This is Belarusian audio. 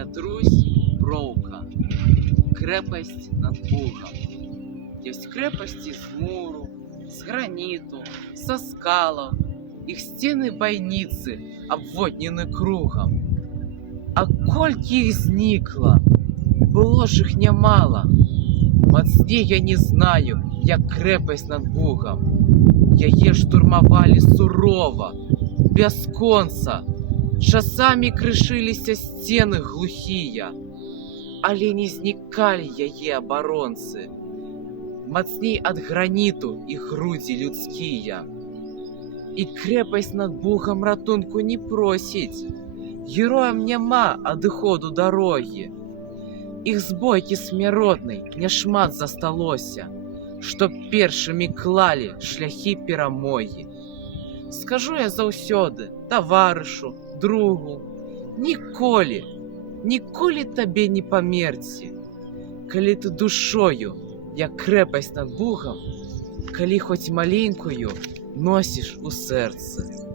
Пятрусь Бровка. Крепость над Бугом. Есть крепости из муру, с граниту, со скалов. Их стены бойницы обводнены кругом. А кольки их зникло, было ж их немало. Мацней я не знаю, як крепость над Бугом. Яе штурмовали сурово, без конца. Часами крышыліся стены глухие, але не знікалі яе абаронцы. Мацней ад граніту і грудзі людскія. І крепость над Бугом ратунку не просіць. Героям няма адыходу дарогі. Іх збойкі смяротнай няшмат засталося, што першымі клалі шляхі перамогі. Скажу я заўсёды таварышу, другу, ніколі, ніколі табе не памерці, калі ты душою, як крепость над Бугом, калі хоць маленькую носіш у сэрцы.